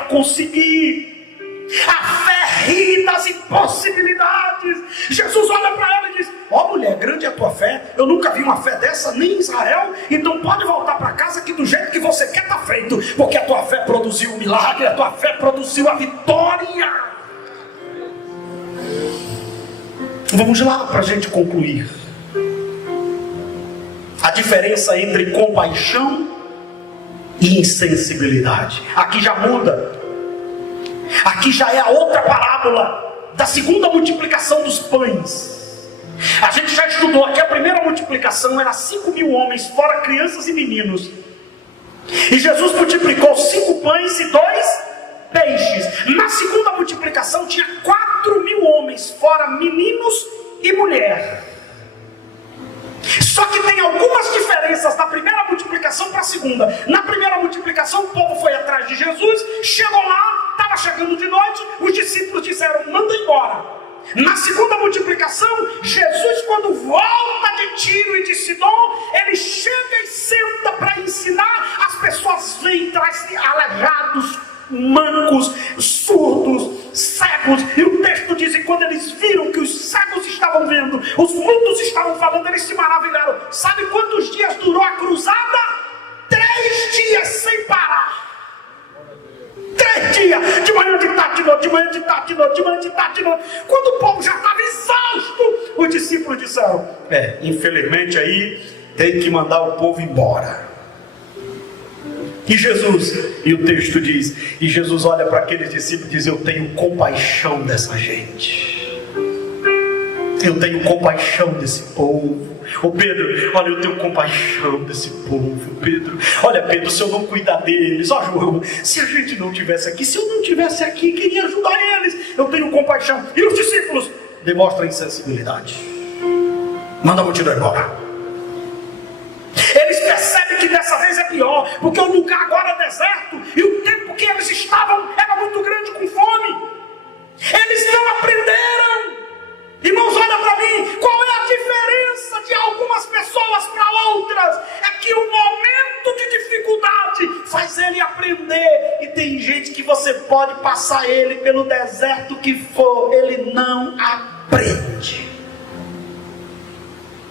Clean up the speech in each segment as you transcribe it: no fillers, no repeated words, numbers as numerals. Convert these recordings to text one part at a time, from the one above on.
ela conseguir. A fé ri das impossibilidades. Jesus olha para ela e diz: ó mulher, grande é a tua fé. Eu nunca vi uma fé dessa nem em Israel. Então pode voltar para casa que do jeito que você quer está feito. Porque a tua fé produziu o milagre, a tua fé produziu a vitória. Vamos lá para a gente concluir. A diferença entre compaixão e insensibilidade. Aqui já muda. Aqui já é a outra parábola da segunda multiplicação dos pães. A gente já estudou aqui a primeira multiplicação, era 5.000 homens, fora crianças e meninos. E Jesus multiplicou 5 pães e 2 peixes. Na segunda multiplicação tinha 4.000 homens, fora meninos e mulher. Só que tem algumas diferenças da primeira multiplicação para a segunda. Na primeira multiplicação o povo foi atrás de Jesus, chegou lá, estava chegando de noite, os discípulos disseram: manda embora. Na segunda multiplicação, Jesus, quando volta de Tiro e de Sidom, ele chega e senta para ensinar. As pessoas vêm, traz aleijados, mancos, surdos, cegos. E o texto diz que quando eles viram que os cegos estavam vendo, os mudos estavam falando, eles se maravilharam. Sabe quantos dias durou a cruzada? 3 dias sem parar. 3 dias, de manhã, de tarde, de noite, de manhã, de tarde, de noite, de manhã, de tarde, de noite. Quando o povo já estava exausto, os discípulos disseram: infelizmente aí tem que mandar o povo embora. E Jesus, e o texto diz, e Jesus olha para aqueles discípulos e diz: eu tenho compaixão dessa gente, eu tenho compaixão desse povo. Ô Pedro, olha, eu tenho compaixão desse povo, Pedro. Olha, Pedro, se eu não cuidar deles, ó João, se a gente não estivesse aqui, se eu não estivesse aqui, queria ajudar eles. Eu tenho compaixão. E os discípulos demonstram insensibilidade. Manda a multidão embora. Eles percebem que dessa vez é pior, porque o lugar agora é deserto, e o tempo que eles estavam era muito grande, com fome. Eles não aprenderam. Irmãos, olha para mim, qual é a diferença de algumas pessoas para outras? É que o momento de dificuldade faz ele aprender. E tem gente que você pode passar ele pelo deserto que for, ele não aprende.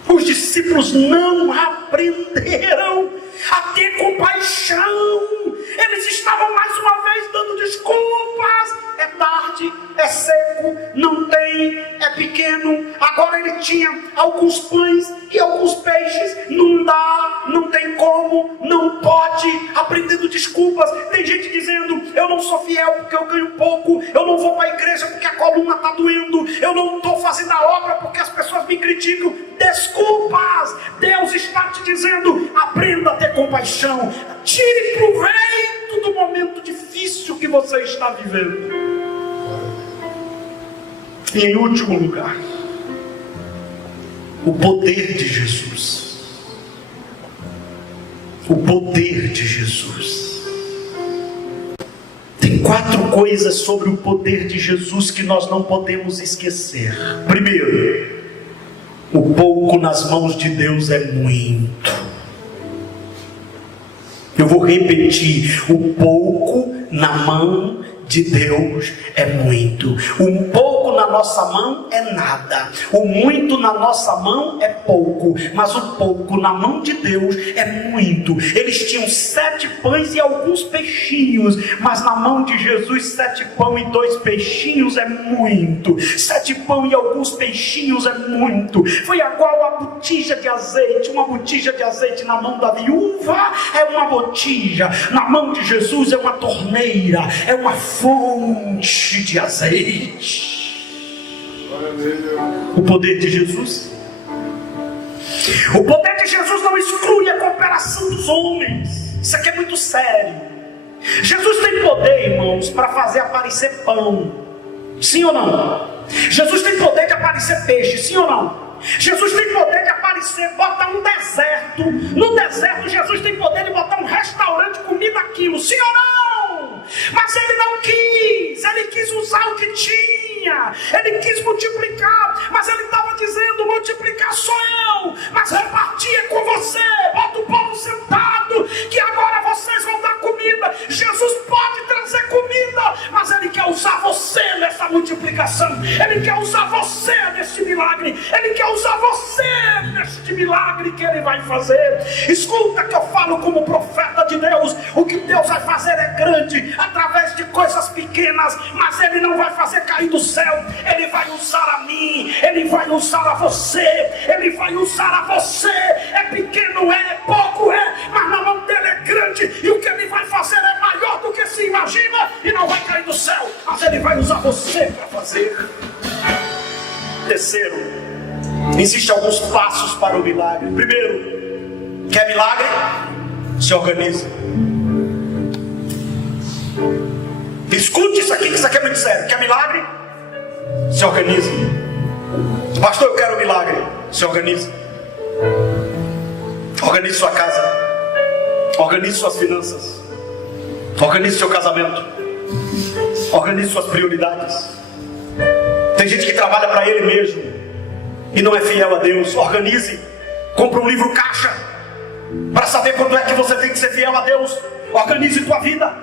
Os discípulos não aprenderam a ter compaixão. Eles estavam mais uma vez dando desculpas. É tarde, é seco, não tem, é pequeno. Agora ele tinha alguns pães e alguns peixes. Não dá, não tem como, não pode. Aprendendo desculpas. Tem gente dizendo: eu não sou fiel porque eu ganho pouco. Eu não vou para a igreja porque a coluna está doendo. Eu não estou fazendo a obra porque as pessoas me criticam. Desculpas. Deus está te dizendo: aprenda a ter compaixão. Tire proveito do momento difícil que você está vivendo. E em último lugar, o poder de Jesus. O poder de Jesus. Tem 4 coisas sobre o poder de Jesus que nós não podemos esquecer. Primeiro, o pouco nas mãos de Deus é muito. Eu vou repetir: o pouco na mão de Deus é muito. O pouco na nossa mão é nada. O muito na nossa mão é pouco. Mas o pouco na mão de Deus é muito. Eles tinham 7 pães e alguns peixinhos. Mas na mão de Jesus, 7 pães e 2 peixinhos é muito. 7 pães e alguns peixinhos é muito. Foi igual a botija de azeite. Uma botija de azeite na mão da viúva é uma botija. Na mão de Jesus é uma torneira. É uma fonte de azeite. O poder de Jesus. O poder de Jesus não exclui a cooperação dos homens. Isso aqui é muito sério. Jesus tem poder, irmãos, para fazer aparecer pão. Sim ou não? Jesus tem poder de aparecer peixe. Sim ou não? Jesus tem poder de aparecer, botar um deserto. No deserto, Jesus tem poder de botar um restaurante, comida aquilo. Sim ou não? Mas ele não quis. Ele quis usar o que tinha. Ele quis multiplicar. Mas ele estava dizendo: multiplicar sou eu, mas repartir é com você. Bota o povo sentado, que agora vocês vão dar comida. Jesus pode trazer comida multiplicação. Ele quer usar você neste milagre. Ele quer usar você neste milagre que Ele vai fazer. Escuta que eu falo como profeta de Deus. O que Deus vai fazer é grande, através de coisas pequenas, mas Ele não vai fazer cair do céu. Ele vai usar a mim, Ele vai usar a você, Ele vai usar a você. É pequeno, é pouco, mas na mão dele é grande, e o que Ele vai fazer é maior do que se imagina, e não vai cair do céu, mas Ele vai usar você para fazer. Terceiro, existem alguns passos para o milagre. Primeiro, quer milagre? Se organize. Escute isso aqui, que isso aqui é muito sério. Quer milagre? Se organize. Pastor, eu quero milagre. Se organize. Organize sua casa. Organize suas finanças. Organize seu casamento. Organize suas prioridades. Tem gente que trabalha para ele mesmo e não é fiel a Deus. Organize. Compre um livro caixa para saber quando é que você tem que ser fiel a Deus. Organize tua vida.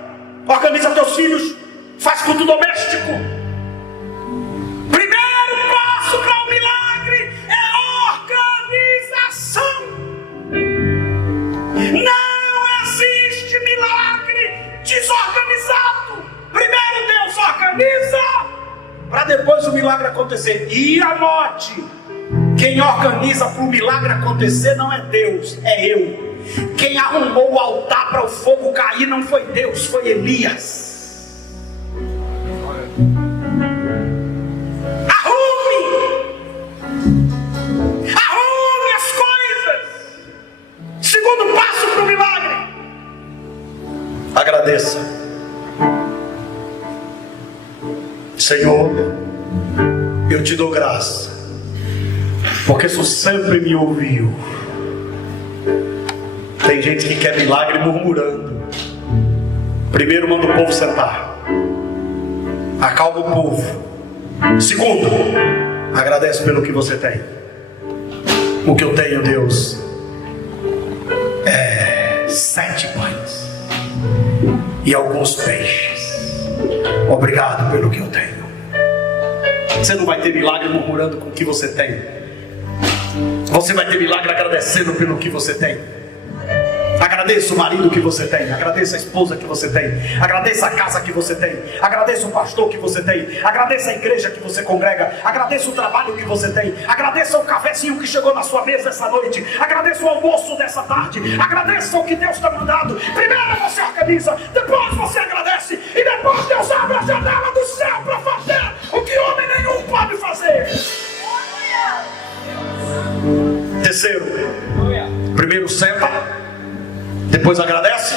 Organize teus filhos. Faz culto doméstico. Primeiro passo para o milagre é organização. Não existe milagre desorganizado. Primeiro Deus organiza, para depois o milagre acontecer. E anote: quem organiza para o milagre acontecer não é Deus, é eu. Quem arrumou o altar para o fogo cair não foi Deus, foi Elias. Arrume as coisas. Segundo passo para o milagre: agradeça. Senhor, eu te dou graça, porque o Senhor sempre me ouviu. Tem gente que quer milagre murmurando. Primeiro, manda o povo sentar. Acalma o povo. Segundo, agradece pelo que você tem. O que eu tenho, Deus, é 7 pães e alguns peixes. Obrigado pelo que eu tenho. Você não vai ter milagre murmurando com o que você tem. Você vai ter milagre agradecendo pelo que você tem. Agradeça o marido que você tem. Agradeça a esposa que você tem. Agradeça a casa que você tem. Agradeça o pastor que você tem. Agradeça a igreja que você congrega. Agradeça o trabalho que você tem. Agradeça o cafezinho que chegou na sua mesa essa noite. Agradeça o almoço dessa tarde. Agradeça o que Deus está mandando. Primeiro você organiza, depois você agradece, e depois Deus abre a janela do céu para fazer o que homem nenhum pode fazer. Terceiro, primeiro senta, depois agradece,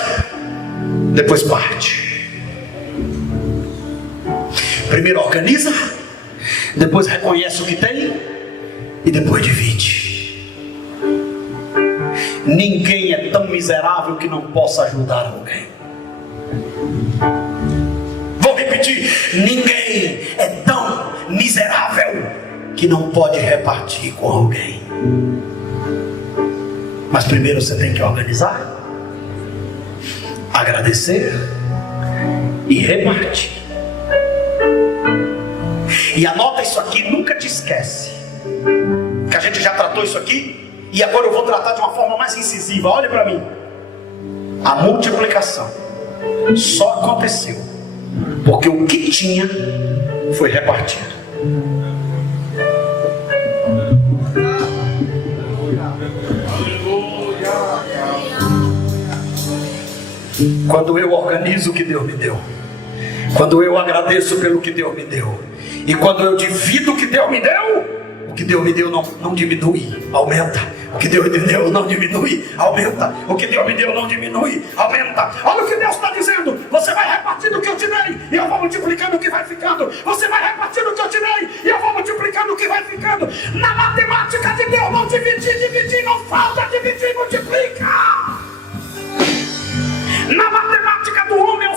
depois parte. Primeiro organiza, depois reconhece o que tem e depois divide. Ninguém é tão miserável que não possa ajudar alguém. Vou repetir: ninguém é tão miserável que não pode repartir com alguém. Mas primeiro você tem que organizar, agradecer e repartir. E anota isso aqui, nunca te esquece, que a gente já tratou isso aqui, e agora eu vou tratar de uma forma mais incisiva. Olha para mim: a multiplicação só aconteceu porque o que tinha foi repartido. Quando eu organizo o que Deus me deu, quando eu agradeço pelo que Deus me deu, e quando eu divido o que Deus me deu, o que Deus me deu não diminui, aumenta. O que Deus me deu não diminui, aumenta. O que Deus me deu não diminui, aumenta. Olha o que Deus está dizendo: você vai repartir do que eu te dei, e eu vou multiplicando o que vai ficando. Você vai repartir do que eu te dei, e eu vou multiplicando o que vai ficando. Na matemática de Deus, não dividir não falta, dividir e multiplica. Na matemática do homem, eu